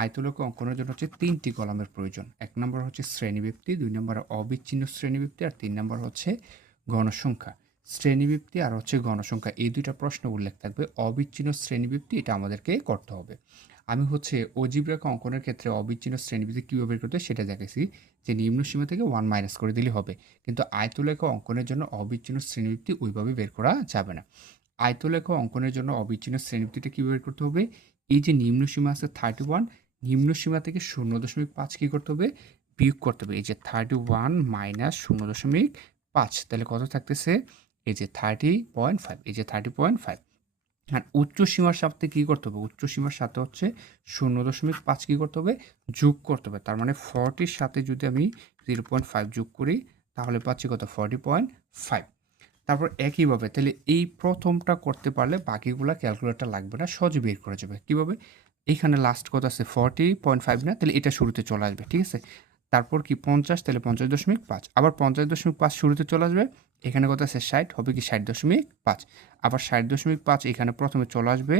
আয়তলেখ অঙ্কনের জন্য হচ্ছে ৩টি কলামের প্রয়োজন। ১ নম্বর হচ্ছে শ্রেণীব্যক্তি, ২ নম্বরে অবিচ্ছিন্ন শ্রেণীব্যক্তি আর ৩ নম্বর হচ্ছে গণসংখ্যা। শ্রেণীব্যক্তি আর হচ্ছে গণসংখ্যা এই ২টা প্রশ্ন উল্লেখ থাকবে। অবিচ্ছিন্ন শ্রেণীব্যক্তি এটা আমাদেরকে করতে হবে। আমি হচ্ছে অজীব রেখা অঙ্কনের ক্ষেত্রে অবিচ্ছিন্ন শ্রেণীব্যক্তি কীভাবে বের করতে হয় সেটা দেখাইছি যে নিম্ন সীমা থেকে 1 মাইনাস করে দিলে হবে। কিন্তু আয়তলেখ অঙ্কনের জন্য অবিচ্ছিন্ন শ্রেণীব্যক্তি ওইভাবে বের করা যাবে না। আয়তলেখ অঙ্কনের জন্য অবিচ্ছিন্ন শ্রেণীব্যক্তিটা কীভাবে বের করতে হবে? এই যে নিম্ন সীমা আছে 31, নিম্ন সীমা থেকে 0.5 কী করতে হবে? বিয়োগ করতে হবে। এই যে 31 মাইনাস 0.5 তাহলে কত থাকতেছে? এই যে 30.5, এই যে 30.5। আর উচ্চ সীমার সাথে কী করতে হবে? উচ্চ সীমার সাথে হচ্ছে 0.5 কী করতে হবে? যোগ করতে হবে। তার মানে 40 র সাথে যদি আমি 0.5 যোগ করি তাহলে পাচ্ছি কত? 40.5। তারপর একইভাবে তাহলে এই প্রথমটা করতে পারলে বাকিগুলা ক্যালকুলেটর লাগবে না, সহজে বের করা যাবে। কীভাবে? এইখানে লাস্ট কত আছে? 40.5 না? তাহলে এটা শুরুতে চলে আসবে, ঠিক আছে? তারপর কি 50, তাহলে 50.5, আবার 50.5 শুরুতে চলে আসবে। এখানে কত আছে? 60, হবে কি 60.5, আবার 60.5 এখানে প্রথমে চলে আসবে,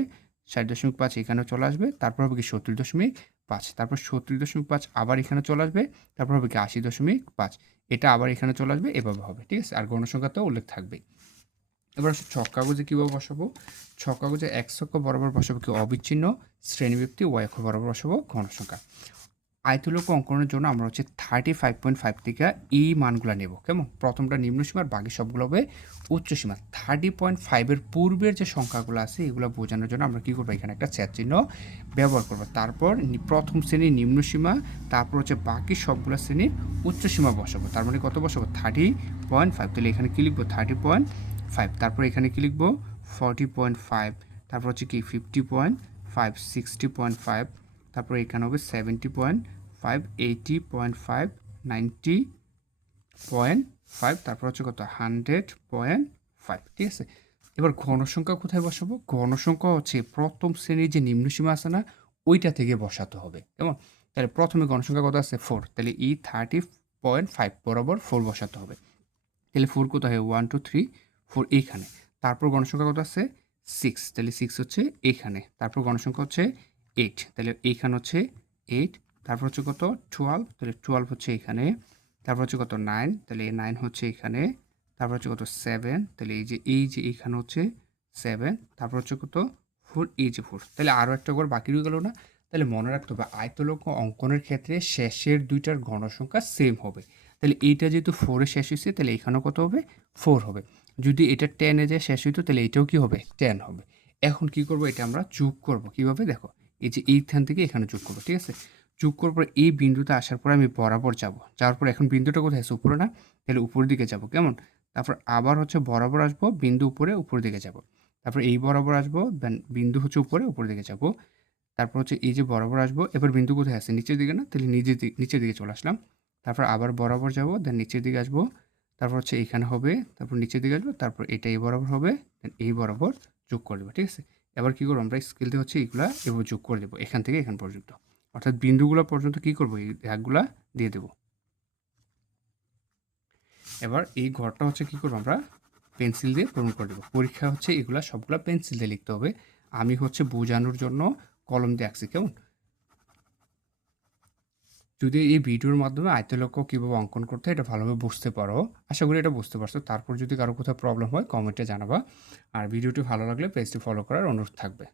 60.5 এখানেও চলে আসবে, তারপর হবে কি 70.5, তারপর 70.5 আবার এখানে চলে আসবে, তারপর হবে কি 80.5, এটা আবার এখানে চলে আসবে, এভাবে হবে, ঠিক আছে? আর গণসংখ্যাতেও উল্লেখ থাকবেই। এবার হচ্ছে ছক কাগজে কীভাবে বসাবো? ছক কাগজে x অক্ষ বরাবর বসাবো কি অবিচ্ছিন্ন শ্রেণীব্যক্তি, y অক্ষ বরাবর বসাবো ঘনসংখ্যা। আয়তলেখ অঙ্কনের জন্য আমরা হচ্ছে 35.5 থেকে এই মানগুলো নেব, কেমন? প্রথমটা নিম্ন সীমার, বাকি সবগুলো হবে উচ্চ সীমা। 30.5 এর পূর্বের যে সংখ্যাগুলো আছে এগুলো বোঝানোর জন্য আমরা কী করবো? এখানে একটা ছেদ চিহ্ন ব্যবহার করবো। তারপর প্রথম শ্রেণীর নিম্ন সীমা, তারপর হচ্ছে বাকি সবগুলো শ্রেণীর উচ্চ সীমা বসাবো। তার মানে কত বসাবো? 30.5। তাহলে এখানে কী লিখবো? 30.5। তারপর এখানে কী লিখবো? 40.5। তারপর হচ্ছে কি 50.5, 60.5, তারপর এখানে হবে 70.5, 80.5, 90.5, তারপর হচ্ছে কত? 100.5, ঠিক আছে? এবার ঘনসংখ্যা কোথায় বসাবো? ঘনসংখ্যা হচ্ছে প্রথম শ্রেণীর যে নিম্ন সীমা আছে না, ওইটা থেকে বসাতে হবে, কেমন? তাহলে প্রথমে ঘনসংখ্যা কত আছে? 4, তাহলে এই 30.5 বরাবর 4 বসাতে হবে। তাহলে 4 কোথায়? 1 2 3 4 এইখানে। তারপর গণসংখ্যা কত আছে? 6, তাহলে 6 হচ্ছে এইখানে। তারপর গণসংখ্যা হচ্ছে 8, তাহলে এইখানে হচ্ছে 8। তারপর হচ্ছে কত? 12, তাহলে 12 হচ্ছে এইখানে। তারপর হচ্ছে কত? 9, তাহলে 9 হচ্ছে এইখানে। তারপর হচ্ছে কত? 7, তাহলে এই যে এইখানে হচ্ছে 7। তারপর হচ্ছে কত? 4, এই যে 4। তাহলে আরও একটা ঘর বাকি রয়ে গেল না? তাহলে মনে রাখতে হবে আয়তলেখ অঙ্কনের ক্ষেত্রে শেষের দুইটার গণসংখ্যা সেম হবে। তাহলে এইটা যেহেতু 4 এ শেষ হয়েছে তাহলে এখানেও কত হবে? 4 হবে। যদি এটা 10 এ যায় শেষ হইতো তাহলে এটাও কি হবে? 10 হবে। এখন কি করব? এটা আমরা যোগ করব। কিভাবে? দেখো, এই যে এইখান থেকে এখানে যোগ করব, ঠিক আছে? যোগ করার পর এই বিন্দুতে আসার পর আমি বরাবর যাব। যাওয়ার পর এখন বিন্দুটা কোথায় আছে? উপরে না? তাহলে উপরের দিকে যাব, কেমন? তারপর আবার হচ্ছে বরাবর আসবো, বিন্দু উপরে, উপরের দিকে যাব। তারপর এই বরাবর আসবো, দেন বিন্দু হচ্ছে উপরে, উপরের দিকে যাব। তারপর হচ্ছে এই যে বরাবর আসবো, এবার বিন্দু কোথায় আছে? নিচের দিকে না? তাহলে নিচের দিকে চলে আসলাম। তারপর আবার বরাবর যাব, দেন নিচের দিকে আসবো। তারপর হচ্ছে এইখানে হবে, তারপর নিচের দিকে আসবো, তারপর এটা এই বরাবর হবে, দেন এই বরাবর যোগ করে দেবো, ঠিক আছে? এবার কী করবো? আমরা স্কেল দিয়ে হচ্ছে এইগুলা এভাবে যোগ করে দেবো এখান থেকে এখান পর্যন্ত। অর্থাৎ বিন্দুগুলো পর্যন্ত কী করবো? এই দাগগুলা দিয়ে দেবো। এবার এই ঘরটা হচ্ছে কী করবো? আমরা পেন্সিল দিয়ে পূরণ করে দেবো। পরীক্ষা হচ্ছে এগুলা সবগুলা পেন্সিল দিয়ে লিখতে হবে। আমি হচ্ছে বোঝানোর জন্য কলম দিয়ে আঁকছি, কেমন? যদি এই ভিডিওর মাধ্যমে আয়তলেখ কীভাবে অঙ্কন করতে হয় এটা ভালোভাবে বুঝতে পারো, আশা করি এটা বুঝতে পারছো। তারপর যদি কারো কোথাও প্রবলেম হয় কমেন্টে জানাবা। আর ভিডিওটি ভালো লাগলে পেজটি ফলো করার অনুরোধ থাকবে।